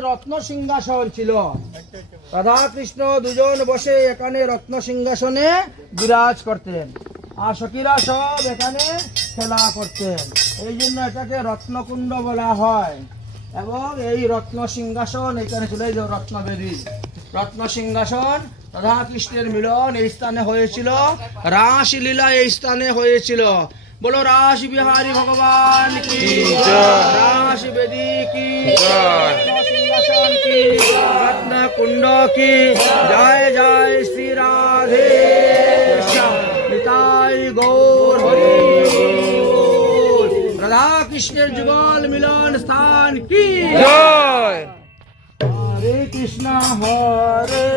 রত্ন সিংহাসন ছিল। রাধা কৃষ্ণ দুজন বসে এখানে রত্ন সিংহাসনে বিরাজ করতেন। আর সখীরা সব এখানে খেলা করতেন। এই জন্য এটাকে রত্নকুণ্ড বলা হয়। এবং এই রত্ন সিংহাসন এখানে ছিল এই যে রত্নবেদী। রত্ন সিংহাসন রাধাকৃষ্ণের মিলন এই স্থানে হয়েছিল। রাসলীলা এই স্থানে হয়েছিল। बोलो राशि बिहारी भगवान की राशि बेदी की की रत्न कुंडो की जय जय श्री राधे निताय गौर राधा कृष्ण जुगल मिलन स्थान की। हरे कृष्णा हरे।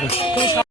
どう？